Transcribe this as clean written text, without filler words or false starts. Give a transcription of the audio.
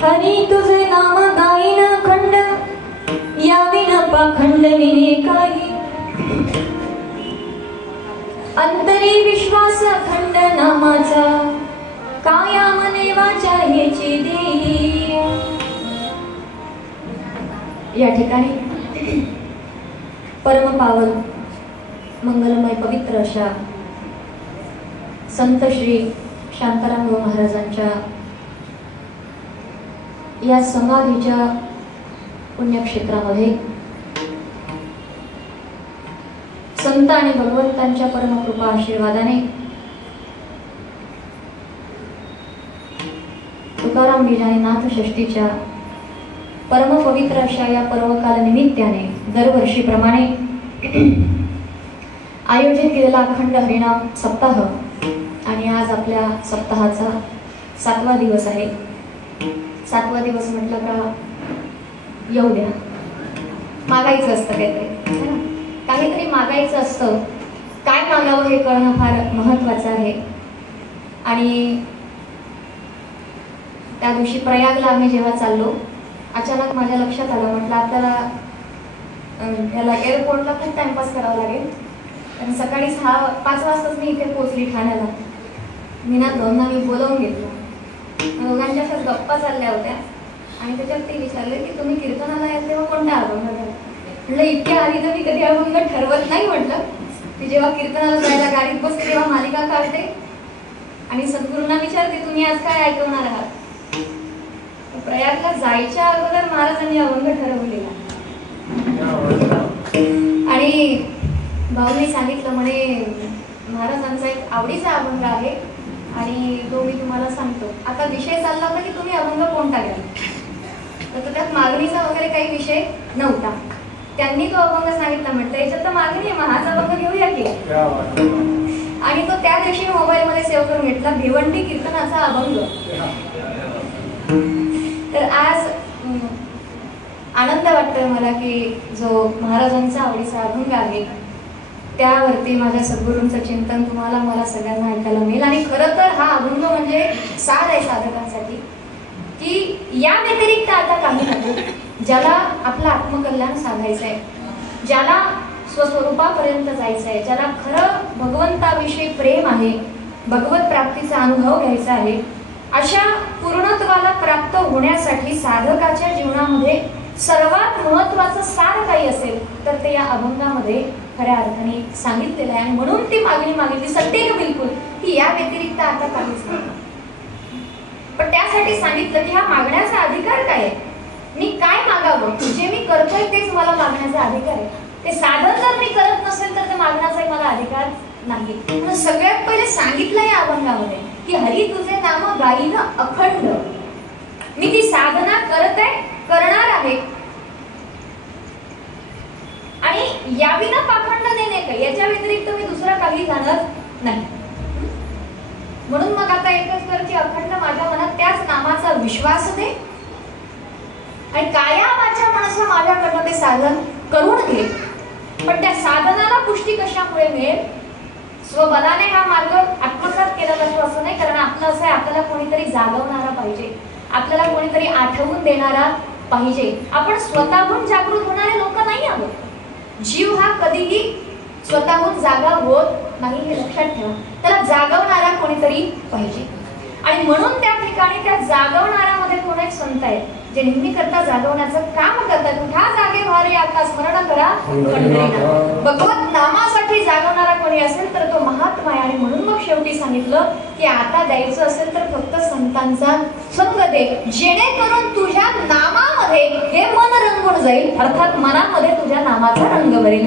हरी तुझे नाम गाईन खंड याविन पाखंड विने काही अंतरी विश्वास अखंड नामाचा काया मने वाचा ह्याची देई। या ठिकाणी परम पावन मंगलमय पवित्र अशा संत श्री शांताराम महाराजांच्या या समाधीच्या पुण्यक्षेत्रामध्ये संत आणि भगवंतांच्या परमकृपा आशीर्वादाने तुकाराम बीजानी नाथ षष्टीच्या परम पवित्र अशा या पर्वकाल निमित्ताने दरवर्षीप्रमाणे आयोजित केलेला अखंड हरिनाम सप्ताह आणि आज आपल्या सप्ताहाचा 7वा दिवस आहे। 7वा दिवस म्हटलं का येऊ द्या, मागायचं असतं काहीतरी मागायचं असतं। काय मागावं हे कळणं फार महत्वाचं आहे। आणि त्या दिवशी प्रयागला आम्ही जेव्हा चाललो, अचानक माझ्या लक्षात आलं, म्हटलं आपल्याला याला एअरपोर्टला खूप टाइमपास करावा लागेल, आणि सकाळी 5 वाजताच मी इथे पोहोचली ठाण्याला। मी ना दोघांना मी बोलवून घेतलं, दोघांच्या अशाच गप्पा चालल्या होत्या आणि त्याच्यात ते विचारले की तुम्ही कीर्तनाला याल तेव्हा कोणता अभंग झाला? म्हटलं इतक्या आधी तर मी कधी अभंग ठरवत नाही। म्हटलं की जेव्हा कीर्तनाला जायला गाडीत बसते तेव्हा मालिका काढते आणि सद्गुरूंना विचारते तुम्ही आज काय ऐकवणार आहात? प्रयागला जायच्या अगोदर महाराजांनी अभंग ठरवलेला आणि भाऊने सांगितलं म्हणे महाराजांचा एक आवडीचा अभंग आहे आणि तो मी तुम्हाला सांगतो। आता विषय चालला होता की तुम्ही अभंग कोणता घ्याल, तर त्यात मागणीचा वगैरे काही विषय नव्हता। त्यांनी तो अभंग सांगितला, म्हटलं याच्यात तर मागणी आहे, हाच अभंग घेऊया की। आणि तो त्या दिवशी मोबाईल मध्ये सेव्ह करून घेतला, भिवंडी कीर्तनाचा अभंग। तर आज आनंद वाटतोय मला की जो महाराजांचा आवडीचा अभंग आहे त्यावरती माझ्या सद्गुरूंचं चिंतन तुम्हाला मला सगळ्यांना ऐकायला मिळेल। आणि खरं तर हा अभंग म्हणजे सार आहे साधकांसाठी की या व्यतिरिक्त आता काही नको। ज्याला आपलं आत्मकल्याण साधायचं आहे, ज्याला स्वस्वरूपापर्यंत जायचं आहे, ज्याला खरं भगवंताविषयी प्रेम आहे, भगवत प्राप्तीचा अनुभव घ्यायचा आहे, अशा पूर्णत्वाला प्राप्त होण्यासाठी साधकाच्या जीवनामध्ये सर्वात महत्वाचं सार काही असेल तर ते या अभंगामध्ये खऱ्या अर्थाने सांगितलेलं आहे। आणि म्हणून ती मागणी मागितली सत्य बिलकुल की या व्यतिरिक्त आता काहीच नाही। पण त्यासाठी सांगितलं की हा मागण्याचा अधिकार काय आहे, मी काय मागावं, जे मी करतोय तेच मला मागण्याचा अधिकार आहे। ते साधन जर मी करत नसेल तर ते मागण्याचा मला अधिकार नाही। म्हणून सगळ्यात पहिले सांगितलं या अभंगामध्ये की हरी तुझे नाम गाईन अखंड, मी ती साधना करत आहे, करणार आहे, आणि याविना पाखंड देणे काय, याच्या व्यतिरिक्त मी दुसरा काही जाणार नाही। म्हणून मग आता एकच कर की अखंड माझ्या मनात त्याच नामाचा विश्वास दे आणि काया वाचा मनसा माझ्याकडनं ते साधन करून घे। पण त्या साधनाला पुष्टी कशामुळे मिळेल? स्वबलाने हा मार्ग आत्मसात केला जातो असं नाही, कारण आपलं असं आहे आपल्याला कोणीतरी जागवणारा पाहिजे, आपल्याला कोणीतरी आठवून देणारा पाहिजे। आपण स्वतःहून जागृत होणारे लोक नाही आहोत। जीव हा कधीही स्वतःहून जागा होत नाही हे लक्षात ठेवा, त्याला जागवणारा कोणीतरी पाहिजे। आणि म्हणून त्या ठिकाणी त्या जागवणाऱ्यामध्ये कोण एक संत आहेत जे नेहमी करता जागवण्याचं काम करतात। उठा जागे भारे आता स्मरण करा पंढरीनाथ, भगवत नामासाठी जागवणारा कोणी असेल तर तो महात्मा आहे। आणि म्हणून मग शेवटी सांगितलं की आता द्यायचं असेल तर फक्त संतांचा संग दे, जेणेकरून तुझ्या नामामध्ये हे मन रंगून जाईल, अर्थात मनामध्ये तुझ्या नामाचा रंग भरेल।